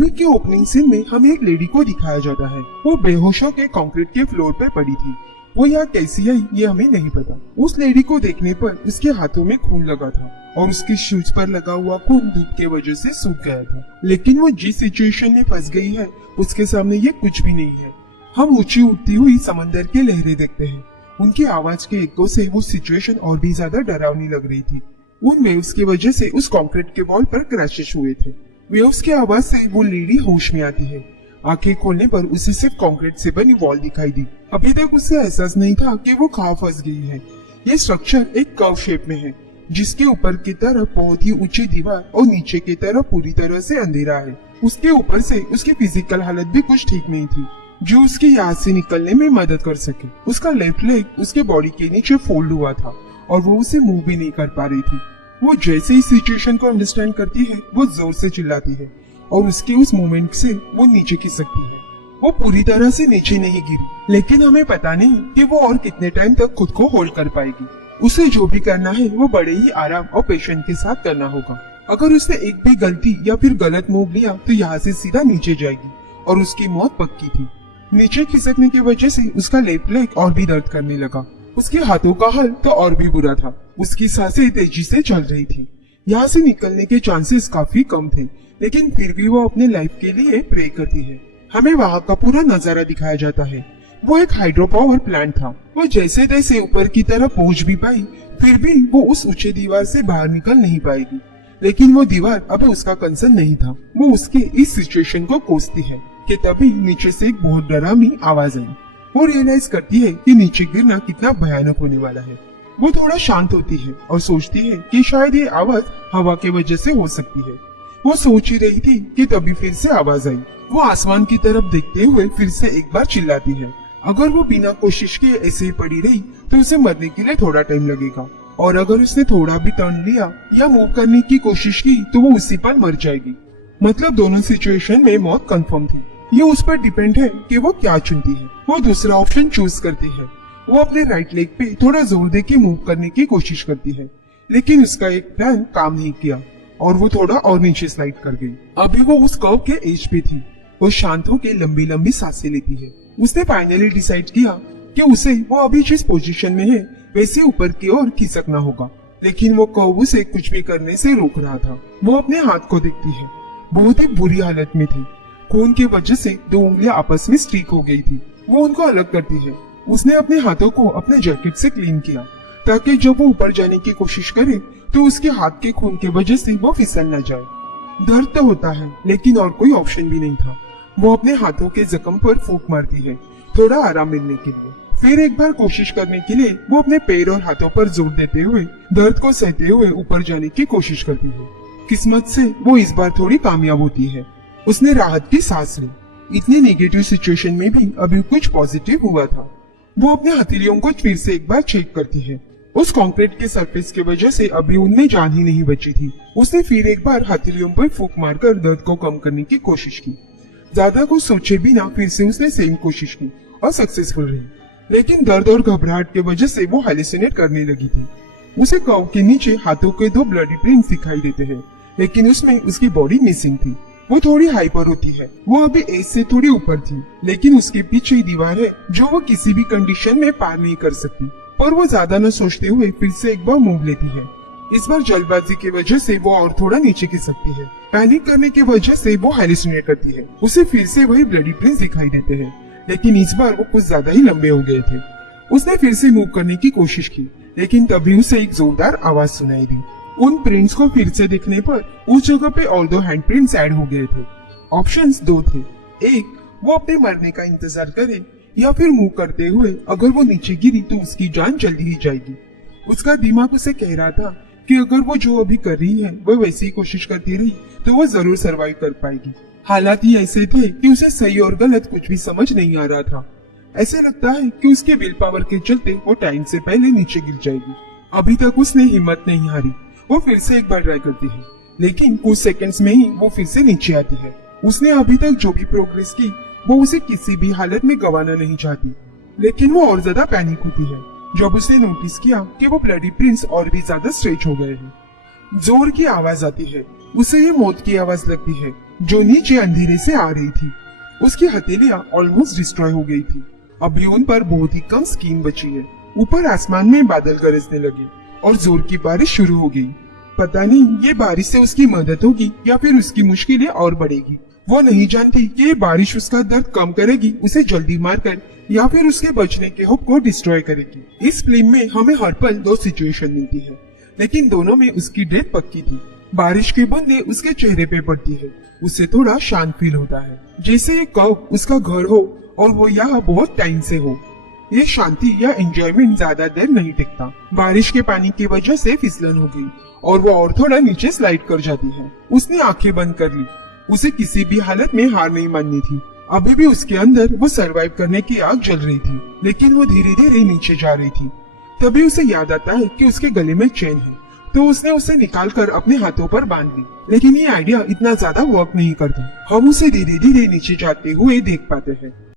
Movie के opening scene में हमें एक लेडी को दिखाया जाता है। वो बेहोश होकर कंक्रीट के फ्लोर पे पड़ी थी। वो यहाँ कैसी आई ये हमें नहीं पता। उस लेडी को देखने पर उसके हाथों में खून लगा था और उसके शूज पर लगा हुआ खून धूप के वजह से सूख गया था। लेकिन वो जिस सिचुएशन में फंस गई है उसके सामने ये कुछ भी नहीं है। हम ऊंची उठती हुई समंदर की लहरें देखते हैं। उनकी आवाज के इको से वो सिचुएशन और भी ज्यादा डरावनी लग रही थी। उन वेव्स की वजह से उस कंक्रीट के वॉल पर क्रैशेस हुए थे। वेव्स की आवाज से वो लेडी होश में आती है। आंखें खोलने पर उसे सिर्फ कंक्रीट से बनी वॉल दिखाई दी। अभी तक उसे एहसास नहीं था कि वो कहाँ फंस गई है। ये स्ट्रक्चर एक कर्व शेप में है, जिसके ऊपर की तरफ बहुत ही ऊंची दीवार और नीचे की तरफ पूरी तरह से अंधेरा है। उसके ऊपर से उसकी फिजिकल हालत भी कुछ ठीक नहीं थी, जो उसकी यहाँ से निकलने में मदद कर सके। उसका लेफ्ट लेग उसके बॉडी के नीचे फोल्ड हुआ था और वो उसे मूव भी नहीं कर पा रही थी। वो जैसे ही सिचुएशन को अंडरस्टैंड करती है वो जोर से चिल्लाती है और उसके उस मूवमेंट से वो नीचे खिसकती है। वो पूरी तरह से नीचे नहीं गिरी, लेकिन हमें पता नहीं कि वो और कितने टाइम तक खुद को होल्ड कर पाएगी। उसे जो भी करना है वो बड़े ही आराम और पेशेंस के साथ करना होगा। अगर उसने एक भी गलती या फिर गलत मूव लिया तो यहाँ से सीधा नीचे जाएगी और उसकी मौत पक्की थी। नीचे खिसकने की वजह से उसका लेफ्ट लेग और भी दर्द करने लगा। उसके हाथों का हाल तो और भी बुरा था। उसकी सांसें तेजी से चल रही थी। यहाँ से निकलने के चांसेस काफी कम थे, लेकिन फिर भी वो अपने लाइफ के लिए प्रे करती है। हमें वहाँ का पूरा नजारा दिखाया जाता है। वो एक हाइड्रो पावर प्लांट था। वो जैसे तैसे ऊपर की तरफ पहुंच भी पाई, फिर भी वो उस ऊंचे दीवार से बाहर निकल नहीं पाएगी। लेकिन वो दीवार अब उसका कंसर्न नहीं था। वो उसके इस सिचुएशन को कोसती है कि तभी नीचे से एक बहुत डरावनी आवाज आई। वो रियलाइज करती है कि नीचे गिरना कितना भयानक होने वाला है। वो थोड़ा शांत होती है और सोचती है कि शायद ये आवाज हवा की वजह से हो सकती है। वो सोच ही रही थी कि तभी फिर से आवाज आई। वो आसमान की तरफ देखते हुए फिर से एक बार चिल्लाती है। अगर वो बिना कोशिश के ऐसे ही पड़ी रही तो उसे मरने के लिए थोड़ा टाइम लगेगा, और अगर उसने थोड़ा भी टर्न लिया या मूव करने की कोशिश की तो वो उसी पर मर जाएगी। मतलब दोनों सिचुएशन में मौत कंफर्म थी। ये उस पर डिपेंड है कि वो क्या चुनती है। वो दूसरा ऑप्शन चूज करती है। वो अपने राइट लेग पे थोड़ा जोर दे के मूव करने की कोशिश करती है, लेकिन उसका एक प्लान काम नहीं किया और वो थोड़ा और नीचे स्लाइड कर गई। अभी वो उस कर्व के एज पे थी। वो शांत होकर लंबी लंबी सांसें लेती है। उसने फाइनली डिसाइड किया कि उसे वो अभी जिस पोजीशन में है वैसे ऊपर की ओर खिसकना होगा, लेकिन वो कर्व उसे कुछ भी करने से रोक रहा था। वो अपने हाथ को देखती है। बहुत ही बुरी हालत में थी। खून की वजह से दो उंगलियां आपस में स्टिक हो गई थी। वो उनको अलग करती है। उसने अपने हाथों को अपने जैकेट से क्लीन किया ताकि जब वो ऊपर जाने की कोशिश करे तो उसके हाथ के खून की वजह से वो फिसल न जाए। दर्द तो होता है, लेकिन और कोई ऑप्शन भी नहीं था। वो अपने हाथों के जख्म पर फूंक मारती है थोड़ा आराम मिलने के लिए। फिर एक बार कोशिश करने के लिए वो अपने पैर और हाथों पर जोर देते हुए दर्द को सहते हुए ऊपर जाने की कोशिश करती है। किस्मत से वो इस बार थोड़ी कामयाब होती है। उसने राहत की सांस ली। इतनी नेगेटिव सिचुएशन में भी अभी कुछ पॉजिटिव हुआ था। वो अपने हथेलियों को फिर से एक बार चेक करती है। उस कंक्रीट के सरफेस की वजह से अभी उनमें जान ही नहीं बची थी। उसने फिर एक बार हथेलियों पर फूंक मारकर दर्द को कम करने की कोशिश की। ज्यादा कुछ सोचे बिना फिर से उसने सेम कोशिश की और सक्सेसफुल रही, लेकिन दर्द और घबराहट की वजह से वो हेलुसिनेट करने लगी थी। उसे कर्व के नीचे हाथों के दो ब्लडी प्रिंट्स दिखाई देते हैं, लेकिन उसमें उसकी बॉडी मिसिंग थी। वो थोड़ी हाइपर होती है। वो अभी एज से थोड़ी ऊपर थी, लेकिन उसके पीछे दीवार है जो वो किसी भी कंडीशन में पार नहीं कर सकती। पर वो ज्यादा न सोचते हुए फिर से एक बार मूव लेती है। इस बार जल्दबाजी की वजह से वो और थोड़ा नीचे गिर सकती है। पैनिक करने की वजह से वो हेलुसिनेट करती है। उसे फिर से वही ब्लडी प्रिंट्स दिखाई देते हैं, लेकिन इस बार वो कुछ ज्यादा ही लंबे हो गए थे। उसने फिर से मूव करने की कोशिश की, लेकिन तभी उसे एक जोरदार आवाज सुनाई दी। उन प्रिंट्स को फिर से देखने पर उस जगह पे और दो हैंड प्रिंट्स ऐड हो गए थे। ऑप्शंस दो थे। एक, वो अपने मरने का इंतजार करे, या फिर मूव करते हुए अगर वो नीचे गिरी तो उसकी जान जल्दी ही जाएगी। उसका दिमाग उसे कह रहा था कि अगर वो जो अभी कर रही है वो वैसी ही कोशिश करती रही तो वो जरूर सरवाइव कर पाएगी। हालात ही ऐसे थे कि उसे सही और गलत कुछ भी समझ नहीं आ रहा था। ऐसे लगता है कि उसके विल पावर के चलते वो टाइम से पहले नीचे गिर जाएगी। अभी तक उसने हिम्मत नहीं हारी। वो फिर से एक बार ट्राई करती है, लेकिन कुछ सेकंड्स में ही वो फिर से नीचे आती है। उसने अभी तक जो भी प्रोग्रेस की वो उसे किसी भी हालत में गंवाना नहीं चाहती, लेकिन वो और ज्यादा पैनिक होती है जब उसने नोटिस किया कि वो ब्लडी प्रिंट्स और भी ज्यादा स्ट्रेच हो गए हैं। जोर की आवाज आती है। उसे ये मौत की आवाज लगती है। जो नीचे अंधेरे से आ रही थी। उसकी हथेलियां ऑलमोस्ट डिस्ट्रॉय हो गई थी। अभी उन पर बहुत ही कम स्किन बची है। ऊपर आसमान में बादल गरजने लगे और जोर की बारिश शुरू हो गई। पता नहीं ये बारिश से उसकी मदद होगी या फिर उसकी मुश्किलें और बढ़ेगी। वो नहीं जानती कि ये बारिश उसका दर्द कम करेगी, उसे जल्दी मारकर, या फिर उसके बचने के होप को डिस्ट्रॉय करेगी। इस फिल्म में हमें हर पल दो सिचुएशन मिलती है, लेकिन दोनों में उसकी डेथ पक्की थी। बारिश की बूंदें उसके चेहरे पे पड़ती है, उससे थोड़ा शांत फील होता है, जैसे ये कब उसका घर हो और वो यहाँ बहुत टाइम से हो। ये शांति या एंजॉयमेंट ज्यादा देर नहीं टिकता। बारिश के पानी की वजह से फिसलन हो गई और वो और थोड़ा नीचे स्लाइड कर जाती है। उसने आंखें बंद कर ली। उसे किसी भी हालत में हार नहीं माननी थी। अभी भी उसके अंदर वो सरवाइव करने की आग जल रही थी, लेकिन वो धीरे धीरे नीचे जा रही थी। तभी उसे याद आता है कि उसके गले में चेन है, तो उसने उसे निकालकर अपने हाथों पर बांध ली। लेकिन ये आइडिया इतना ज्यादा वर्क नहीं करता। हम उसे धीरे धीरे नीचे जाते हुए देख पाते हैं।